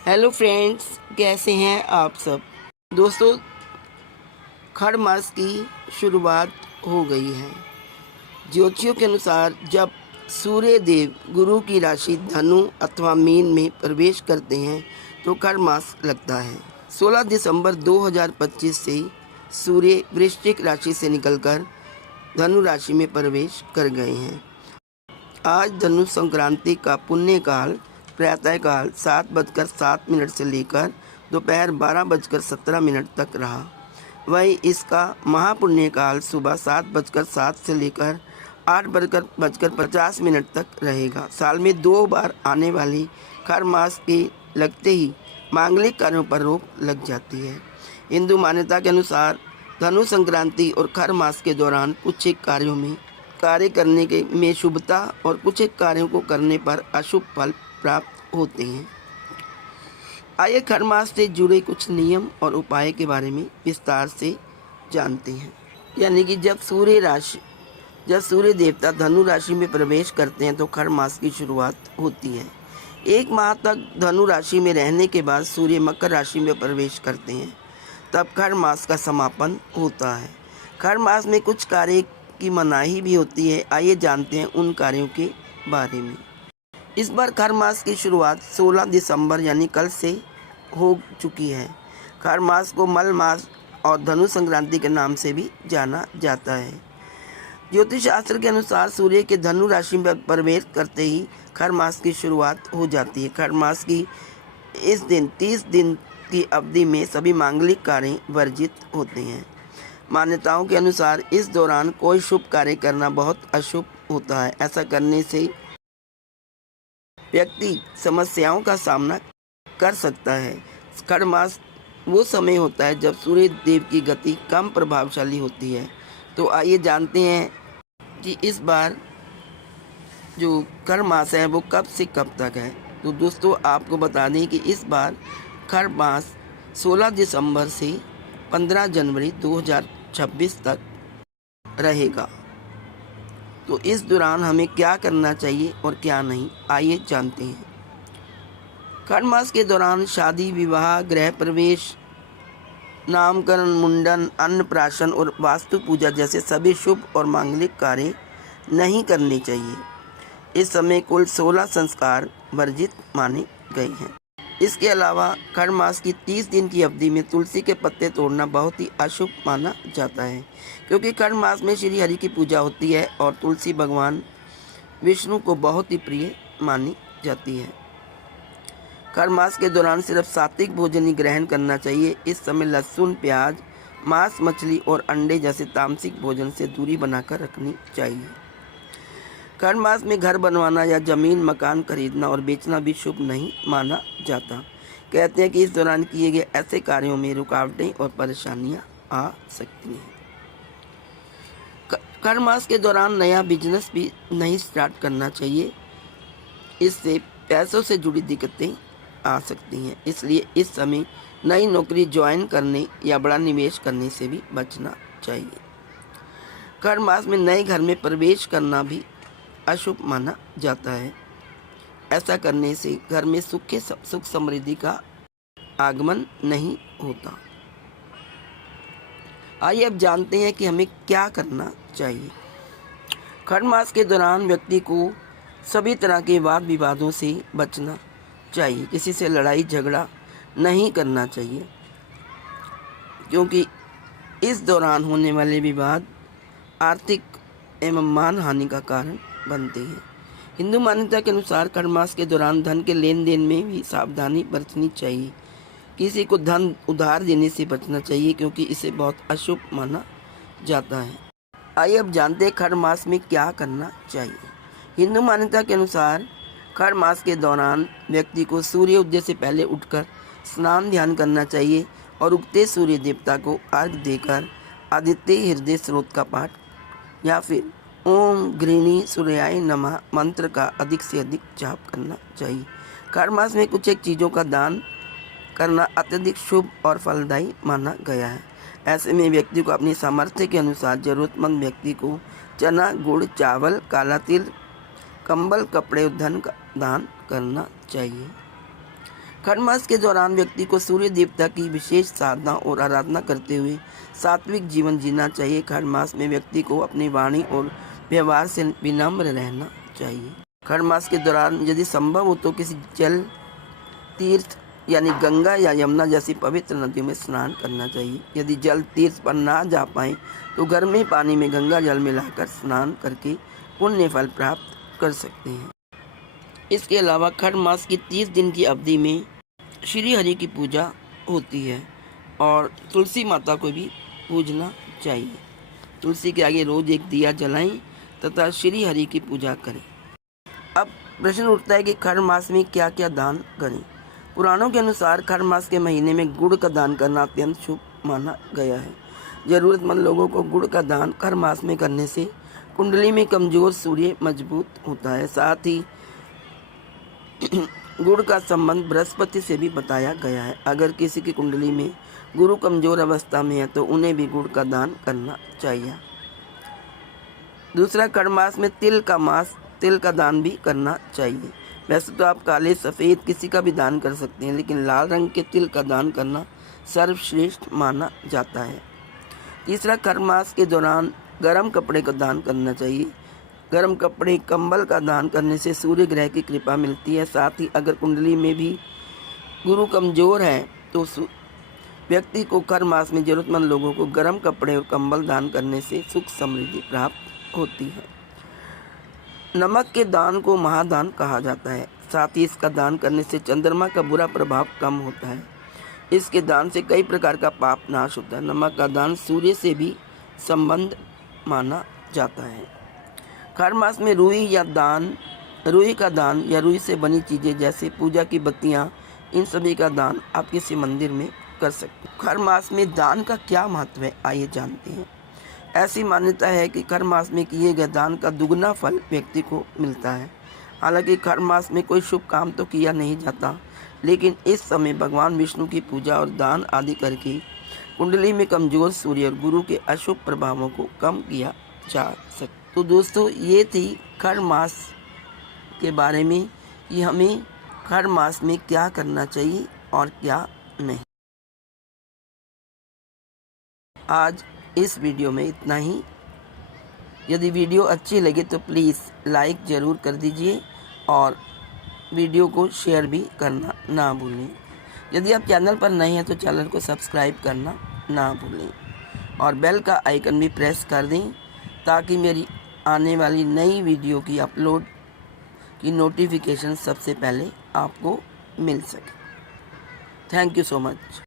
Hello friends, कैसे हैं आप सब। दोस्तों, खड़ मास की शुरुआत हो गई है। ज्योतिषियों के अनुसार जब सूर्य देव गुरु की राशि धनु अथवा मीन में प्रवेश करते हैं तो खड़ मास लगता है। 16 दिसंबर 2025 से सूर्य वृश्चिक राशि से निकलकर धनु राशि में प्रवेश कर गए हैं। आज धनु संक्रांति का पुण्य काल प्रातःकाल 7:07 से लेकर दोपहर 12:17 तक रहा। वहीं इसका महापुण्य काल सुबह 7:07 से लेकर 8:50 तक रहेगा। साल में 2 बार आने वाली खर मास के लगते ही मांगलिक कार्यों पर रोक लग जाती है। हिंदू मान्यता के अनुसार धनु संक्रांति और खर मास के दौरान कुछ एक कार्यों में कार्य करने के में शुभता और कुछ एक कार्यों को करने पर अशुभ फल प्राप्त होते हैं। आइए खर मास से जुड़े कुछ नियम और उपाय के बारे में विस्तार से जानते हैं। यानी कि जब सूर्य देवता धनु राशि में प्रवेश करते हैं तो खर मास की शुरुआत होती है। 1 माह तक धनु राशि में रहने के बाद सूर्य मकर राशि में प्रवेश करते हैं, तब खर मास का समापन होता है। खर मास में कुछ कार्य की मनाही भी होती है। आइए जानते हैं उन कार्यों के बारे में। इस बार खर मास की शुरुआत 16 दिसंबर यानी कल से हो चुकी है। खर मास को मल मास और धनु संक्रांति के नाम से भी जाना जाता है। ज्योतिष शास्त्र के अनुसार सूर्य के धनु राशि में प्रवेश करते ही खर मास की शुरुआत हो जाती है। खर मास की इस दिन 30 दिन की अवधि में सभी मांगलिक कार्य वर्जित होते हैं। मान्यताओं के अनुसार इस दौरान कोई शुभ कार्य करना बहुत अशुभ होता है। ऐसा करने से व्यक्ति समस्याओं का सामना कर सकता है। खड़ मास वो समय होता है जब सूर्य देव की गति कम प्रभावशाली होती है। तो आइए जानते हैं कि इस बार जो खड़ मास है वो कब से कब तक है। तो दोस्तों, आपको बता दें कि इस बार खड़ मास 16 दिसंबर से 15 जनवरी 2026 तक रहेगा। तो इस दौरान हमें क्या करना चाहिए और क्या नहीं, आइए जानते हैं। खड़ मास के दौरान शादी, विवाह, गृह प्रवेश, नामकरण, मुंडन, अन्नप्राशन और वास्तु पूजा जैसे सभी शुभ और मांगलिक कार्य नहीं करने चाहिए। इस समय कुल 16 संस्कार वर्जित माने गए हैं। इसके अलावा खड़ मास की 30 दिन की अवधि में तुलसी के पत्ते तोड़ना बहुत ही अशुभ माना जाता है, क्योंकि खड़ मास में श्री हरि की पूजा होती है और तुलसी भगवान विष्णु को बहुत ही प्रिय मानी जाती है। खड़ मास के दौरान सिर्फ सात्विक भोजन ही ग्रहण करना चाहिए। इस समय लहसुन, प्याज, मांस, मछली और अंडे जैसे तामसिक भोजन से दूरी बनाकर रखनी चाहिए। खड़ मास में घर बनवाना या जमीन मकान खरीदना और बेचना भी शुभ नहीं माना जाता। कहते हैं कि इस दौरान किए गए ऐसे कार्यों में रुकावटें और परेशानियां आ सकती हैं। खड़ मास के दौरान नया बिजनेस भी नहीं स्टार्ट करना चाहिए। इससे पैसों से जुड़ी दिक्कतें आ सकती हैं। इसलिए इस समय नई नौकरी ज्वाइन करने या बड़ा निवेश करने से भी बचना चाहिए। खड़ मास में नए घर में प्रवेश करना भी अशुभ माना जाता है। ऐसा करने से घर में सुख समृद्धि का आगमन नहीं होता। आइए अब जानते हैं कि हमें क्या करना चाहिए। खड़ मास के दौरान व्यक्ति को सभी तरह के वाद विवादों से बचना चाहिए। किसी से लड़ाई झगड़ा नहीं करना चाहिए, क्योंकि इस दौरान होने वाले विवाद आर्थिक एवं मान हानि का कारण बनते हैं। हिंदू मान्यता के अनुसार खड़ मास के दौरान धन के लेन देन में भी सावधानी बरतनी चाहिए। किसी को धन उधार देने से बचना चाहिए, क्योंकि इसे बहुत अशुभ माना जाता है। आइए अब जानते हैं खड़ मास में क्या करना चाहिए। हिंदू मान्यता के अनुसार खड़ मास के दौरान व्यक्ति को सूर्योदय से पहले उठकर स्नान ध्यान करना चाहिए और उगते सूर्य देवता को अर्घ्य देकर आदित्य हृदय स्रोत का पाठ या फिर ओम गृहिणी सूर्याय नमः मंत्र का अधिक से अधिक जाप करना चाहिए। खड़ मास में कुछ एक चीज़ों का दान करना अत्यधिक शुभ और फलदायी माना गया है। ऐसे में व्यक्ति को अपनी सामर्थ्य के अनुसार जरूरतमंद व्यक्ति को चना, गुड़, चावल, काला तिल, कंबल, कपड़े और धन का दान करना चाहिए। खर मास के दौरान व्यक्ति को सूर्य देवता की विशेष साधना और आराधना करते हुए सात्विक जीवन जीना चाहिए। खर मास में व्यक्ति को अपनी वाणी और व्यवहार से विनम्र रहना चाहिए। खर मास के दौरान यदि संभव हो तो किसी जल तीर्थ यानी गंगा या यमुना जैसी पवित्र नदियों में स्नान करना चाहिए। यदि जल तीर्थ पर ना जा पाए तो गर्म पानी में गंगा जल मिलाकर स्नान करके पुण्य फल प्राप्त कर सकते हैं। इसके अलावा खर मास की 30 दिन की अवधि में श्री हरि की पूजा होती है और तुलसी माता को भी पूजना चाहिए। तुलसी के आगे रोज एक दिया जलाएं तथा श्री हरि की पूजा करें। अब प्रश्न उठता है कि खर मास में क्या क्या दान करें। पुराणों के अनुसार खर मास के महीने में गुड़ का दान करना अत्यंत शुभ माना गया है। ज़रूरतमंद लोगों को गुड़ का दान खर मास में करने से कुंडली में कमजोर सूर्य मजबूत होता है। साथ ही गुड़ का संबंध बृहस्पति से भी बताया गया है। अगर किसी की कुंडली में गुरु कमजोर अवस्था में है तो उन्हें भी गुड़ का दान करना चाहिए। दूसरा, खर मास में तिल का दान भी करना चाहिए। वैसे तो आप काले सफ़ेद किसी का भी दान कर सकते हैं, लेकिन लाल रंग के तिल का दान करना सर्वश्रेष्ठ माना जाता है। तीसरा, खर मास के दौरान गर्म कपड़े का दान करना चाहिए। गर्म कपड़े कंबल का दान करने से सूर्य ग्रह की कृपा मिलती है। साथ ही अगर कुंडली में भी गुरु कमजोर है तो व्यक्ति को खर मास में ज़रूरतमंद लोगों को गर्म कपड़े और कंबल दान करने से सुख समृद्धि प्राप्त होती है। नमक के दान को महादान कहा जाता है। साथ ही इसका दान करने से चंद्रमा का बुरा प्रभाव कम होता है। इसके दान से कई प्रकार का पाप नाश होता है। नमक का दान सूर्य से भी संबंध माना जाता है। खर मास में रुई का दान या रुई से बनी चीज़ें जैसे पूजा की बत्तियां, इन सभी का दान आप किसी मंदिर में कर सकते हैं। खर मास में दान का क्या महत्व है, आइए जानते हैं। ऐसी मान्यता है कि खर मास में किए गए दान का दुगना फल व्यक्ति को मिलता है। हालांकि खर मास में कोई शुभ काम तो किया नहीं जाता, लेकिन इस समय भगवान विष्णु की पूजा और दान आदि करके कुंडली में कमजोर सूर्य और गुरु के अशुभ प्रभावों को कम किया जा सकता। तो दोस्तों, ये थी खर मास के बारे में कि हमें खर मास में क्या करना चाहिए और क्या नहीं। आज इस वीडियो में इतना ही। यदि वीडियो अच्छी लगे तो प्लीज़ लाइक ज़रूर कर दीजिए और वीडियो को शेयर भी करना ना भूलें। यदि आप चैनल पर नए हैं तो चैनल को सब्सक्राइब करना ना भूलें और बेल का आइकन भी प्रेस कर दें ताकि मेरी आने वाली नई वीडियो की अपलोड की नोटिफिकेशन सबसे पहले आपको मिल सके। Thank you so much.